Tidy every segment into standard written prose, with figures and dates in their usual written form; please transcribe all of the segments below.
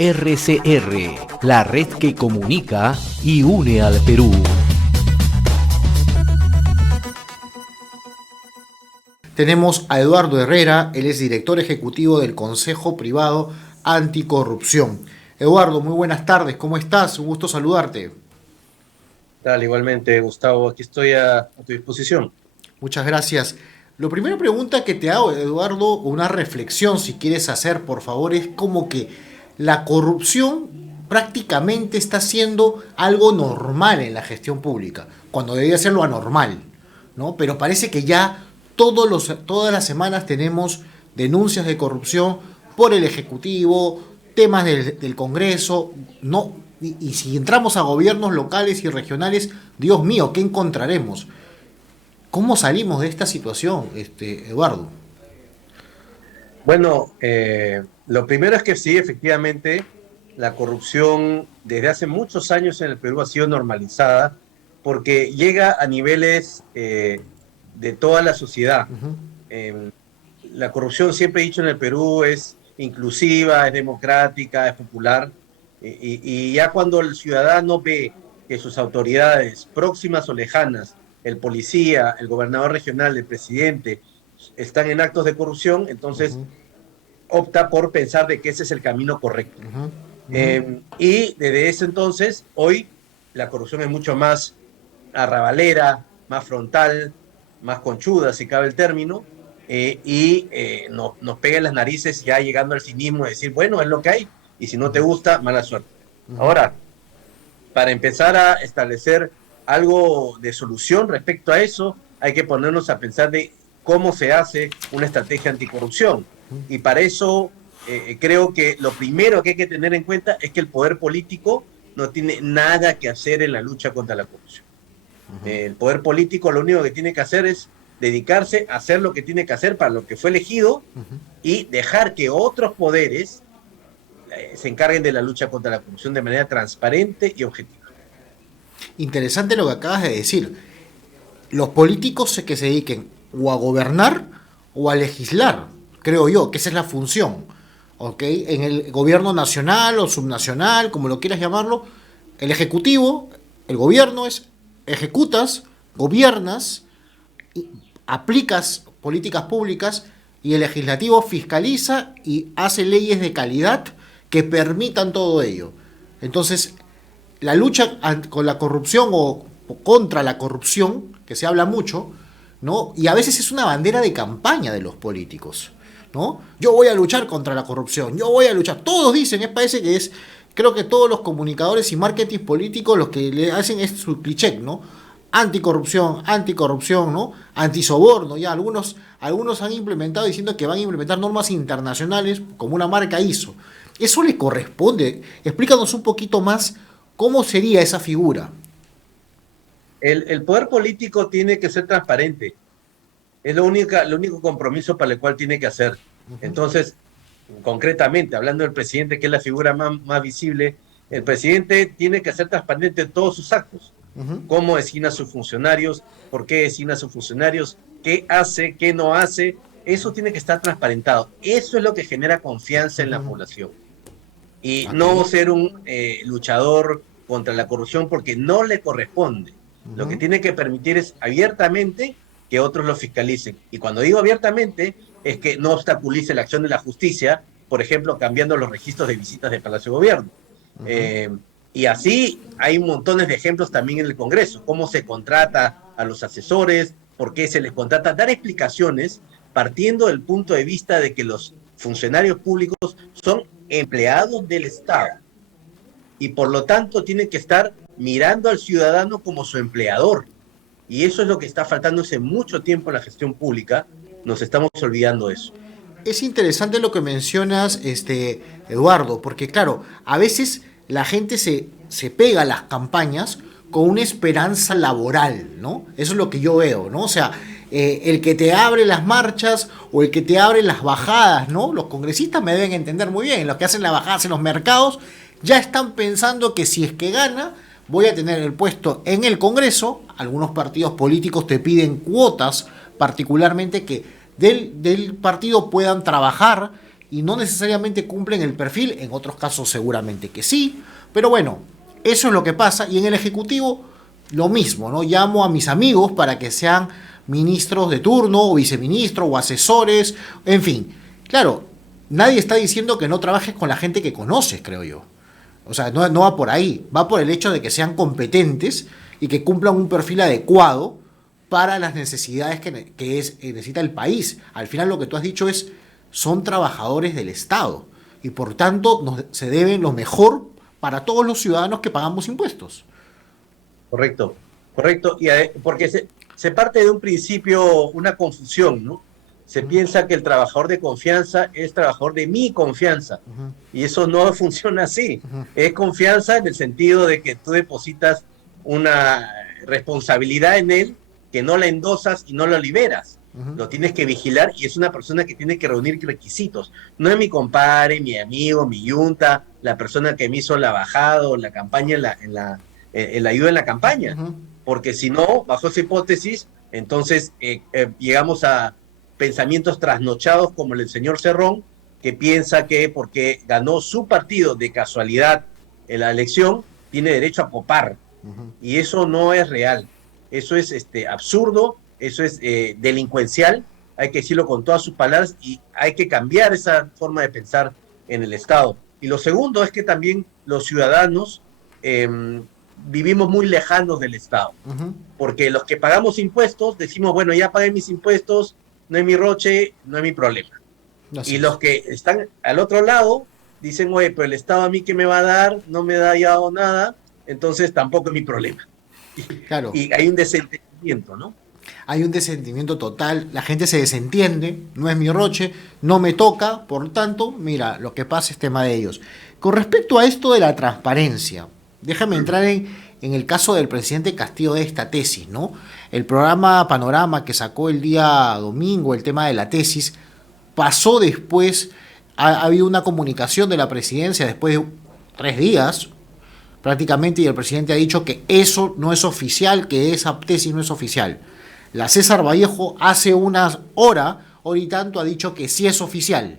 RCR, la red que comunica y une al Perú. Tenemos a Eduardo Herrera, él es director ejecutivo del Consejo Privado Anticorrupción. Eduardo, muy buenas tardes, ¿cómo estás? Un gusto saludarte. Tal, igualmente, Gustavo, aquí estoy a tu disposición. Muchas gracias. La primera pregunta que te hago, Eduardo, una reflexión si quieres hacer, por favor, es como que la corrupción prácticamente está siendo algo normal en la gestión pública, cuando debería ser lo anormal, ¿no? Pero parece que ya todas las semanas tenemos denuncias de corrupción por el Ejecutivo, temas del Congreso, no, y si entramos a gobiernos locales y regionales, Dios mío, ¿qué encontraremos? ¿Cómo salimos de esta situación, Eduardo? Bueno, lo primero es que sí, efectivamente, la corrupción desde hace muchos años en el Perú ha sido normalizada porque llega a niveles de toda la sociedad. Uh-huh. La corrupción, siempre he dicho, en el Perú es inclusiva, es democrática, es popular, y ya cuando el ciudadano ve que sus autoridades próximas o lejanas, el policía, el gobernador regional, el presidente, están en actos de corrupción, entonces Uh-huh. opta por pensar de que ese es el camino correcto. Uh-huh. Uh-huh. Y desde ese entonces, hoy, la corrupción es mucho más arrabalera, más frontal, más conchuda, si cabe el término, nos pega en las narices ya llegando al cinismo de decir, bueno, es lo que hay, y si no te gusta, mala suerte. Uh-huh. Ahora, para empezar a establecer algo de solución respecto a eso, hay que ponernos a pensar de cómo se hace una estrategia anticorrupción. Y para eso creo que lo primero que hay que tener en cuenta es que el poder político no tiene nada que hacer en la lucha contra la corrupción. Uh-huh. El poder político lo único que tiene que hacer es dedicarse a hacer lo que tiene que hacer para lo que fue elegido, uh-huh, y dejar que otros poderes se encarguen de la lucha contra la corrupción de manera transparente y objetiva. Interesante lo que acabas de decir. Los políticos que se dediquen o a gobernar o a legislar, creo yo, que esa es la función. ¿Okay? En el gobierno nacional o subnacional, como lo quieras llamarlo, el ejecutivo, el gobierno es ejecutas, gobiernas, aplicas políticas públicas, y el legislativo fiscaliza y hace leyes de calidad que permitan todo ello. Entonces, la lucha con la corrupción o contra la corrupción, que se habla mucho, ¿no? Y a veces es una bandera de campaña de los políticos, ¿no? Yo voy a luchar contra la corrupción, yo voy a luchar. Todos dicen, parece que es, creo que todos los comunicadores y marketing políticos los que le hacen es su cliché, ¿no? Anticorrupción, anticorrupción, ¿no? Antisoborno, ya algunos han implementado diciendo que van a implementar normas internacionales como una marca ISO. ¿Eso le corresponde? Explícanos un poquito más cómo sería esa figura. El poder político tiene que ser transparente. Es lo único compromiso para el cual tiene que hacer. Uh-huh. Entonces, concretamente, hablando del presidente, que es la figura más visible, el presidente tiene que ser transparente en todos sus actos. Uh-huh. Cómo designa a sus funcionarios, por qué designa a sus funcionarios, qué hace, qué no hace. Eso tiene que estar transparentado. Eso es lo que genera confianza en la población. Y no ser un luchador contra la corrupción porque no le corresponde. Uh-huh. Lo que tiene que permitir es abiertamente que otros lo fiscalicen. Y cuando digo abiertamente, es que no obstaculice la acción de la justicia, por ejemplo, cambiando los registros de visitas del Palacio de Gobierno. Uh-huh. Y así hay montones de ejemplos también en el Congreso, cómo se contrata a los asesores, por qué se les contrata, dar explicaciones partiendo del punto de vista de que los funcionarios públicos son empleados del Estado y por lo tanto tienen que estar mirando al ciudadano como su empleador. Y eso es lo que está faltando hace mucho tiempo en la gestión pública. Nos estamos olvidando de eso. Es interesante lo que mencionas, Eduardo, porque claro, a veces la gente se pega a las campañas con una esperanza laboral, ¿no? Eso es lo que yo veo, ¿no? O sea, el que te abre las marchas o el que te abre las bajadas, ¿no? Los congresistas me deben entender muy bien, los que hacen las bajadas en los mercados ya están pensando que si es que gana, voy a tener el puesto en el Congreso. Algunos partidos políticos te piden cuotas, particularmente que del partido puedan trabajar y no necesariamente cumplen el perfil, en otros casos seguramente que sí, pero bueno, eso es lo que pasa. Y en el Ejecutivo lo mismo, ¿no? Llamo a mis amigos para que sean ministros de turno o viceministros o asesores, en fin. Claro, nadie está diciendo que no trabajes con la gente que conoces, creo yo. O sea, no va por ahí, va por el hecho de que sean competentes y que cumplan un perfil adecuado para las necesidades que necesita el país. Al final lo que tú has dicho es, son trabajadores del Estado y por tanto se deben lo mejor para todos los ciudadanos que pagamos impuestos. Correcto, correcto. Porque se parte de un principio, una confusión, ¿no? Se piensa que el trabajador de confianza es trabajador de mi confianza. Y eso no funciona así. Es confianza en el sentido de que tú depositas una responsabilidad en él que no la endosas y no lo liberas. Lo tienes que vigilar y es una persona que tiene que reunir requisitos. No es mi compadre, mi amigo, mi yunta, la persona que me hizo la bajada o la campaña la ayuda en la campaña. Porque si no, bajo esa hipótesis, entonces llegamos a pensamientos trasnochados como el del señor Cerrón, que piensa que porque ganó su partido de casualidad en la elección, tiene derecho a copar. Y eso no es real. Eso es absurdo, eso es delincuencial, hay que decirlo con todas sus palabras y hay que cambiar esa forma de pensar en el Estado. Y lo segundo es que también los ciudadanos vivimos muy lejanos del Estado, porque los que pagamos impuestos decimos, bueno, ya pagué mis impuestos, no es mi roche, no es mi problema. Y los que están al otro lado dicen, oye, pero el Estado a mí ¿qué me va a dar? No me da ya nada, entonces tampoco es mi problema. Claro. Y hay un desentendimiento, ¿no? Hay un desentendimiento total, la gente se desentiende, no es mi roche, no me toca, por tanto, mira, lo que pasa es tema de ellos. Con respecto a esto de la transparencia, déjame entrar en el caso del presidente Castillo de esta tesis, ¿no? El programa Panorama que sacó el día domingo, el tema de la tesis, pasó después, ha habido una comunicación de la presidencia después de 3 días, prácticamente, y el presidente ha dicho que eso no es oficial, que esa tesis no es oficial. La César Vallejo hace unas hora y tanto ha dicho que sí es oficial.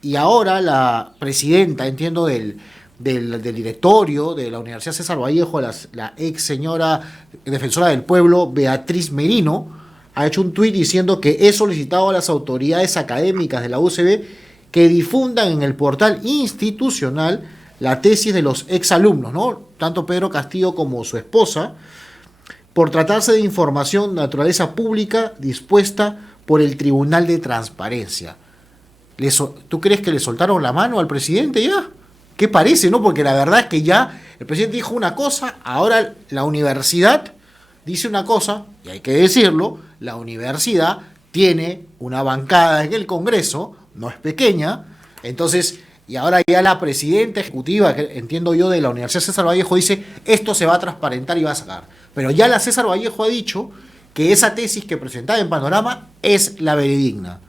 Y ahora la presidenta, entiendo, del directorio de la Universidad César Vallejo, la ex señora defensora del pueblo, Beatriz Merino, ha hecho un tuit diciendo que he solicitado a las autoridades académicas de la UCB que difundan en el portal institucional la tesis de los exalumnos, ¿no? Tanto Pedro Castillo como su esposa, por tratarse de información de naturaleza pública dispuesta por el Tribunal de Transparencia. ¿Tú crees que le soltaron la mano al presidente ya? ¿Qué parece, no? Porque la verdad es que ya el presidente dijo una cosa, ahora la universidad dice una cosa, y hay que decirlo, la universidad tiene una bancada en el Congreso, no es pequeña, entonces... Y ahora ya la presidenta ejecutiva, que entiendo yo, de la Universidad César Vallejo, dice, esto se va a transparentar y va a sacar. Pero ya la César Vallejo ha dicho que esa tesis que presentaba en Panorama es la veredigna.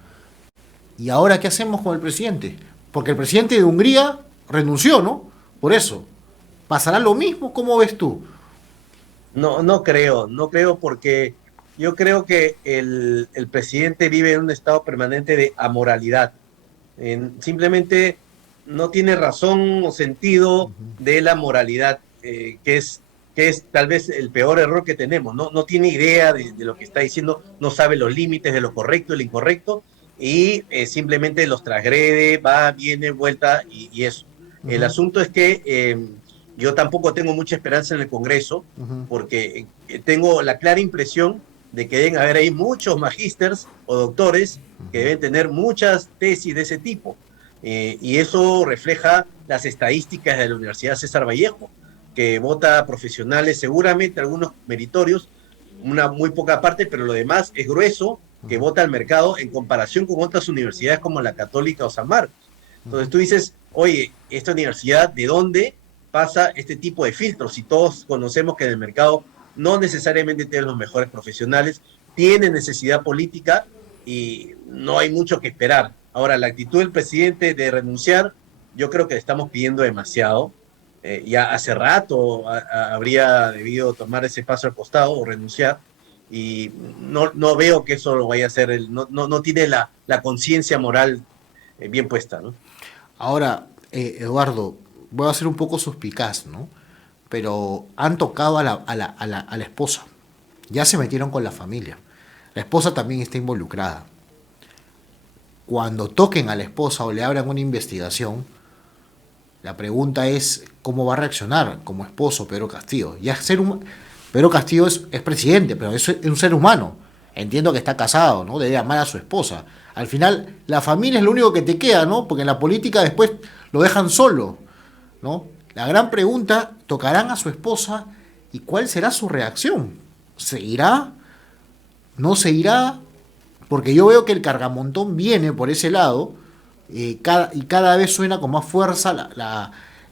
¿Y ahora qué hacemos con el presidente? Porque el presidente de Hungría renunció, ¿no? Por eso. ¿Pasará lo mismo? ¿Cómo ves tú? No creo porque yo creo que el presidente vive en un estado permanente de amoralidad. Simplemente no tiene razón o sentido de la moralidad, que es tal vez el peor error que tenemos. No tiene idea de lo que está diciendo, no sabe los límites de lo correcto y lo incorrecto, y simplemente los transgrede, va, viene, vuelta, y eso. El asunto es que yo tampoco tengo mucha esperanza en el Congreso, porque tengo la clara impresión de que deben haber ahí muchos magísters o doctores que deben tener muchas tesis de ese tipo. Y eso refleja las estadísticas de la Universidad César Vallejo, que vota profesionales, seguramente algunos meritorios, una muy poca parte, pero lo demás es grueso, que vota al mercado en comparación con otras universidades como la Católica o San Marcos. Entonces tú dices, oye, esta universidad, ¿de dónde pasa este tipo de filtros? Si todos conocemos que en el mercado no necesariamente tienen los mejores profesionales, tienen necesidad política y no hay mucho que esperar. Ahora, la actitud del presidente de renunciar, yo creo que le estamos pidiendo demasiado. Ya hace rato habría debido tomar ese paso al costado o renunciar, y no veo que eso lo vaya a hacer. No tiene la conciencia moral bien puesta, ¿no? Ahora, Eduardo, voy a ser un poco suspicaz, ¿no? Pero han tocado a la esposa. Ya se metieron con la familia. La esposa también está involucrada. Cuando toquen a la esposa o le abran una investigación, la pregunta es cómo va a reaccionar como esposo Pedro Castillo. Pedro Castillo es presidente, pero es un ser humano. Entiendo que está casado, ¿no? Debe amar a su esposa. Al final, la familia es lo único que te queda, ¿no? Porque en la política después lo dejan solo, ¿no? La gran pregunta, ¿tocarán a su esposa y cuál será su reacción? ¿Se irá? ¿No se irá? Porque yo veo que el cargamontón viene por ese lado, y cada vez suena con más fuerza.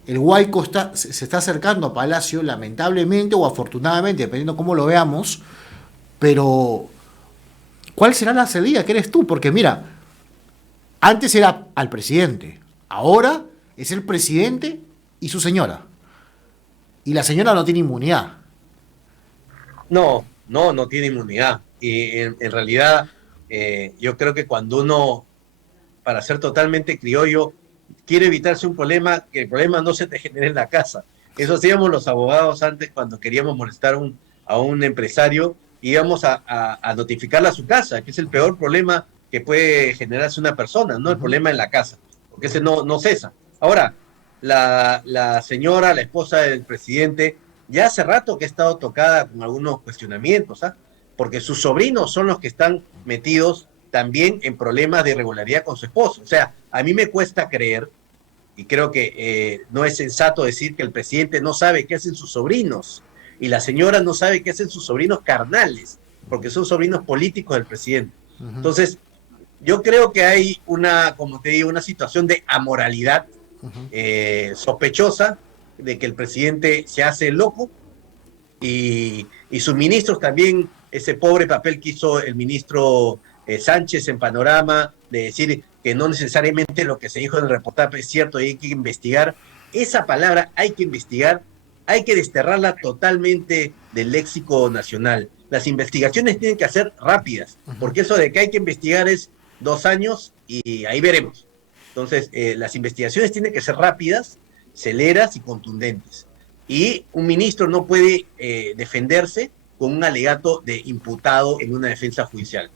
El Guayco se está acercando a Palacio, lamentablemente o afortunadamente, dependiendo cómo lo veamos. Pero, ¿cuál será la salida? ¿Qué eres tú? Porque mira, antes era al presidente, ahora es el presidente y su señora. Y la señora no tiene inmunidad. No tiene inmunidad. Y en realidad, yo creo que cuando uno, para ser totalmente criollo, quiere evitarse un problema, que el problema no se te genere en la casa. Eso hacíamos los abogados antes cuando queríamos molestar a un empresario, íbamos a notificarle a su casa, que es el peor problema que puede generarse una persona, no el problema en la casa, porque ese no cesa. Ahora, la señora, la esposa del presidente, ya hace rato que ha estado tocada con algunos cuestionamientos, ¿ah? Porque sus sobrinos son los que están metidos también en problemas de irregularidad con su esposo. O sea, a mí me cuesta creer, y creo que no es sensato decir que el presidente no sabe qué hacen sus sobrinos, y la señora no sabe qué hacen sus sobrinos carnales, porque son sobrinos políticos del presidente. Entonces, yo creo que hay como te digo, una situación de amoralidad sospechosa de que el presidente se hace loco y sus ministros también, ese pobre papel que hizo el ministro Sánchez en Panorama, de decir que no necesariamente lo que se dijo en el reportaje es cierto y hay que investigar. Esa palabra hay que investigar, hay que desterrarla totalmente del léxico nacional. Las investigaciones tienen que ser rápidas, porque eso de que hay que investigar es 2 años y ahí veremos. Entonces, las investigaciones tienen que ser rápidas, celeras y contundentes. Y un ministro no puede defenderse con un alegato de imputado en una defensa judicial.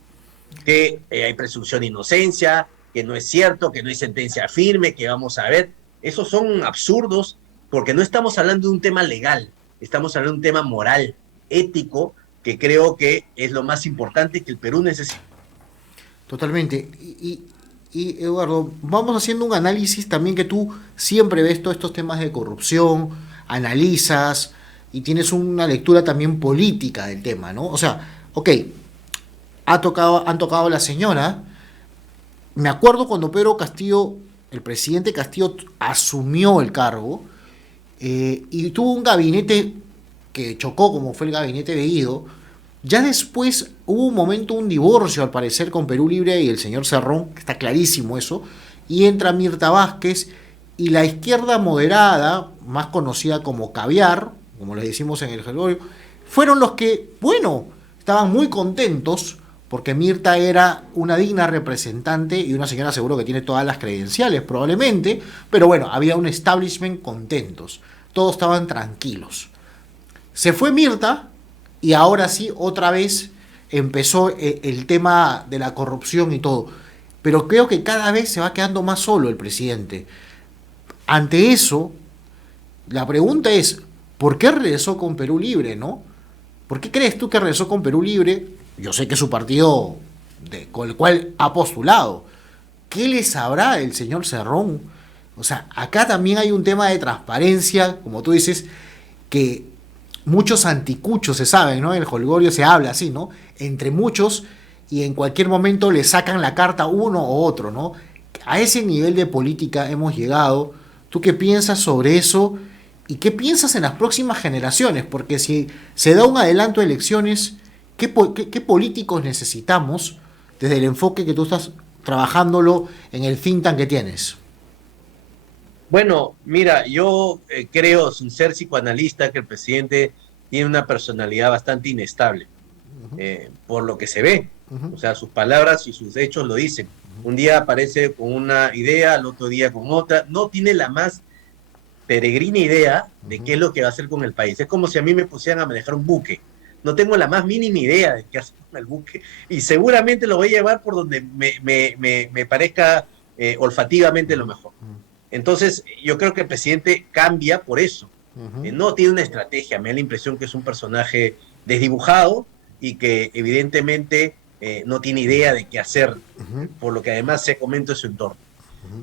Que hay presunción de inocencia, que no es cierto, que no hay sentencia firme, que vamos a ver. Esos son absurdos porque no estamos hablando de un tema legal, estamos hablando de un tema moral, ético, que creo que es lo más importante que el Perú necesita. Totalmente. Y Eduardo, vamos haciendo un análisis también que tú siempre ves todos estos temas de corrupción, analizas y tienes una lectura también política del tema, ¿no? O sea, ok, han tocado a la señora. Me acuerdo cuando Pedro Castillo, el presidente Castillo, asumió el cargo y tuvo un gabinete que chocó, como fue el gabinete de Guido. Ya después hubo un momento, un divorcio al parecer con Perú Libre y el señor Cerrón, que está clarísimo eso, y entra Mirta Vázquez y la izquierda moderada, más conocida como Caviar, como les decimos en el Gregorio, fueron los que, bueno, estaban muy contentos porque Mirta era una digna representante y una señora seguro que tiene todas las credenciales probablemente, pero bueno, había un establishment contentos, todos estaban tranquilos. Se fue Mirta y ahora sí, otra vez empezó el tema de la corrupción y todo. Pero creo que cada vez se va quedando más solo el presidente. Ante eso, la pregunta es, ¿por qué regresó con Perú Libre, no? ¿Por qué crees tú que regresó con Perú Libre? Yo sé que es su partido con el cual ha postulado. ¿Qué le sabrá el señor Cerrón? O sea, acá también hay un tema de transparencia, como tú dices, que muchos anticuchos se saben, ¿no? En el Holgorio se habla así, ¿no? Entre muchos y en cualquier momento le sacan la carta uno o otro, ¿no? A ese nivel de política hemos llegado. ¿Tú qué piensas sobre eso? ¿Y qué piensas en las próximas generaciones? Porque si se da un adelanto de elecciones, ¿qué políticos necesitamos desde el enfoque que tú estás trabajándolo en el think tank que tienes? Bueno, mira, yo creo, sin ser psicoanalista, que el presidente tiene una personalidad bastante inestable, por lo que se ve. O sea, sus palabras y sus hechos lo dicen. Un día aparece con una idea, al otro día con otra. No tiene la más peregrina idea de qué es lo que va a hacer con el país. Es como si a mí me pusieran a manejar un buque. No tengo la más mínima idea de qué hacer con el buque y seguramente lo voy a llevar por donde me parezca olfativamente lo mejor. Entonces, yo creo que el presidente cambia por eso. No tiene una estrategia. Me da la impresión que es un personaje desdibujado y que evidentemente no tiene idea de qué hacer, por lo que además se comenta en su entorno.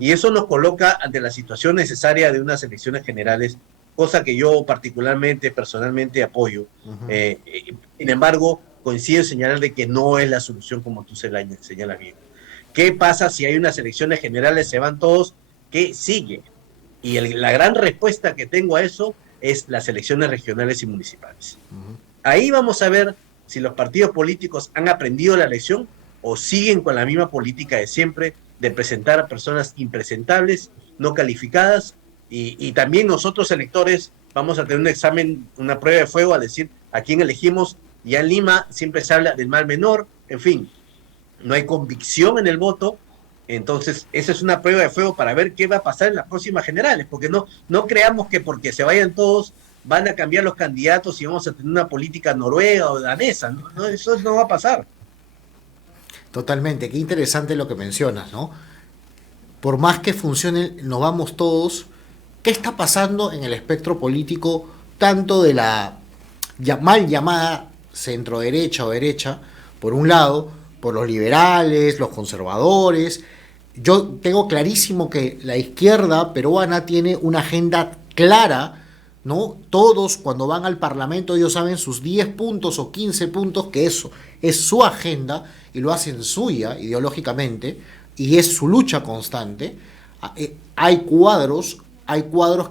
Y eso nos coloca ante la situación necesaria de unas elecciones generales, cosa que yo particularmente, personalmente apoyo. Sin embargo, coincido en señalar de que no es la solución como tú señalas bien. ¿Qué pasa si hay unas elecciones generales, se van todos? ¿Qué sigue? Y la gran respuesta que tengo a eso es las elecciones regionales y municipales. Ahí vamos a ver si los partidos políticos han aprendido la lección o siguen con la misma política de siempre, de presentar a personas impresentables, no calificadas, y también nosotros electores vamos a tener un examen, una prueba de fuego a decir a quién elegimos. Ya en Lima siempre se habla del mal menor, en fin, no hay convicción en el voto. Entonces esa es una prueba de fuego para ver qué va a pasar en las próximas generales, porque no creamos que porque se vayan todos van a cambiar los candidatos y vamos a tener una política noruega o danesa, ¿no? Eso no va a pasar. Totalmente, qué interesante lo que mencionas, ¿no? Por más que funcione, nos vamos todos. ¿Qué está pasando en el espectro político, tanto de la mal llamada centro-derecha o derecha, por un lado, por los liberales, los conservadores? Yo tengo clarísimo que la izquierda peruana tiene una agenda clara, ¿no? Todos cuando van al Parlamento ellos saben sus 10 puntos o 15 puntos, que eso es su agenda y lo hacen suya ideológicamente y es su lucha constante. Hay cuadros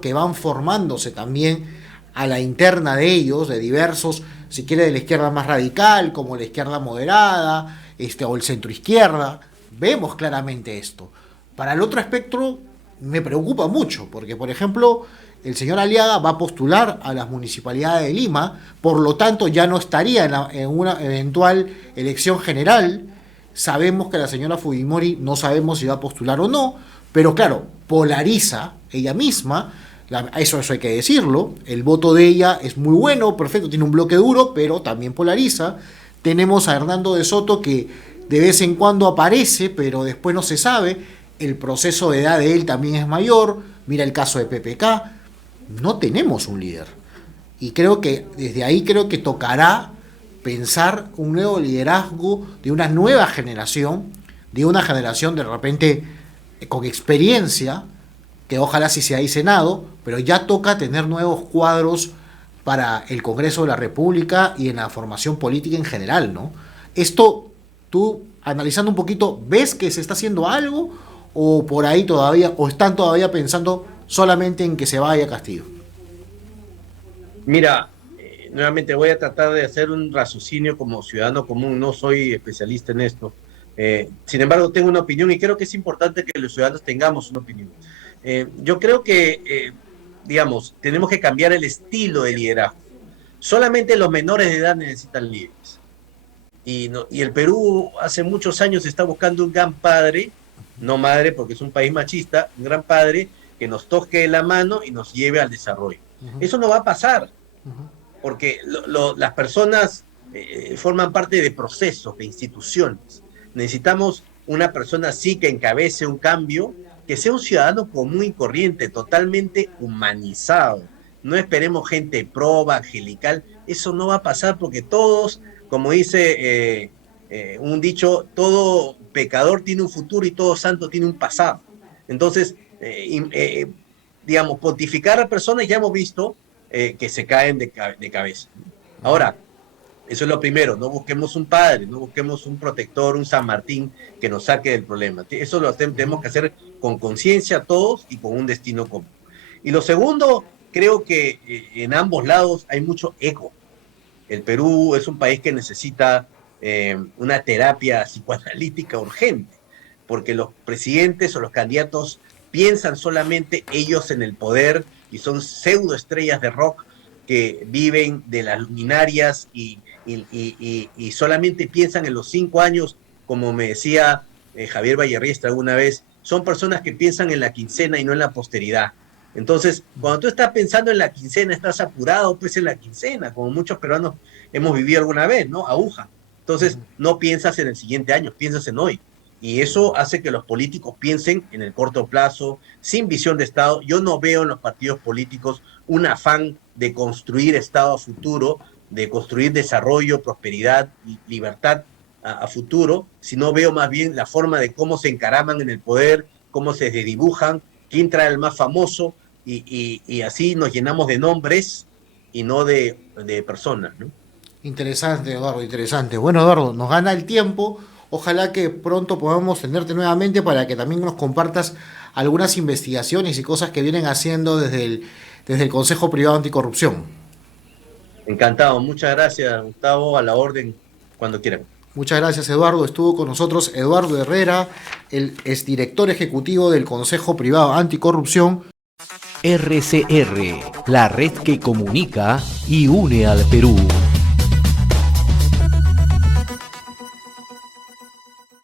que van formándose también a la interna de ellos, de diversos, si quiere de la izquierda más radical, como la izquierda moderada, o el centro izquierda. Vemos claramente esto. Para el otro espectro me preocupa mucho, porque por ejemplo el señor Aliaga va a postular a las municipalidades de Lima, por lo tanto ya no estaría en una eventual elección general. Sabemos que la señora Fujimori no sabemos si va a postular o no, pero claro, polariza ella misma, eso hay que decirlo, el voto de ella es muy bueno, perfecto, tiene un bloque duro, pero también polariza. Tenemos a Hernando de Soto que de vez en cuando aparece, pero después no se sabe, el proceso de edad de él también es mayor, mira el caso de PPK. No tenemos un líder. Y creo que desde ahí tocará pensar un nuevo liderazgo de una nueva generación, de una generación de repente con experiencia, que ojalá sí sea ahí Senado, pero ya toca tener nuevos cuadros para el Congreso de la República y en la formación política en general, ¿no? Esto, tú, analizando un poquito, ¿ves que se está haciendo algo o por ahí todavía, o están todavía pensando solamente en que se vaya Castillo? Mira, nuevamente voy a tratar de hacer un raciocinio como ciudadano común, no soy especialista en esto. Sin embargo, tengo una opinión y creo que es importante que los ciudadanos tengamos una opinión. Yo creo que, digamos, tenemos que cambiar el estilo de liderazgo. Solamente los menores de edad necesitan líderes. Y el Perú hace muchos años está buscando un gran padre, no madre porque es un país machista, un gran padre que nos toque la mano y nos lleve al desarrollo. Eso no va a pasar, porque las personas forman parte de procesos, de instituciones. Necesitamos una persona así que encabece un cambio, que sea un ciudadano común y corriente, totalmente humanizado. No esperemos gente proba, angelical. Eso no va a pasar porque todos, como dice un dicho, todo pecador tiene un futuro y todo santo tiene un pasado. Entonces, digamos, pontificar a personas ya hemos visto que se caen de cabeza. Ahora, eso es lo primero, no busquemos un padre, no busquemos un protector, un San Martín que nos saque del problema. Eso lo tenemos que hacer con conciencia todos y con un destino común. Y lo segundo, creo que en ambos lados hay mucho ego. El Perú es un país que necesita una terapia psicoanalítica urgente, porque los presidentes o los candidatos piensan solamente ellos en el poder y son pseudoestrellas de rock que viven de las luminarias y solamente piensan en los 5 años, como me decía Javier Vallerriestra alguna vez, son personas que piensan en la quincena y no en la posteridad. Entonces, cuando tú estás pensando en la quincena, estás apurado pues en la quincena, como muchos peruanos hemos vivido alguna vez, ¿no? Aguja. Entonces, no piensas en el siguiente año, piensas en hoy. Y eso hace que los políticos piensen en el corto plazo, sin visión de Estado. Yo no veo en los partidos políticos un afán de construir Estado a futuro, de construir desarrollo, prosperidad, libertad a futuro, sino veo más bien la forma de cómo se encaraman en el poder, cómo se desdibujan, quién trae el más famoso, y así nos llenamos de nombres y no de personas, ¿no? Interesante, Eduardo, interesante. Bueno, Eduardo, nos gana el tiempo. Ojalá que pronto podamos tenerte nuevamente para que también nos compartas algunas investigaciones y cosas que vienen haciendo desde el Consejo Privado Anticorrupción. Encantado, muchas gracias, Gustavo, a la orden, cuando quieran. Muchas gracias, Eduardo. Estuvo con nosotros Eduardo Herrera, el exdirector ejecutivo del Consejo Privado Anticorrupción. RCR, la red que comunica y une al Perú.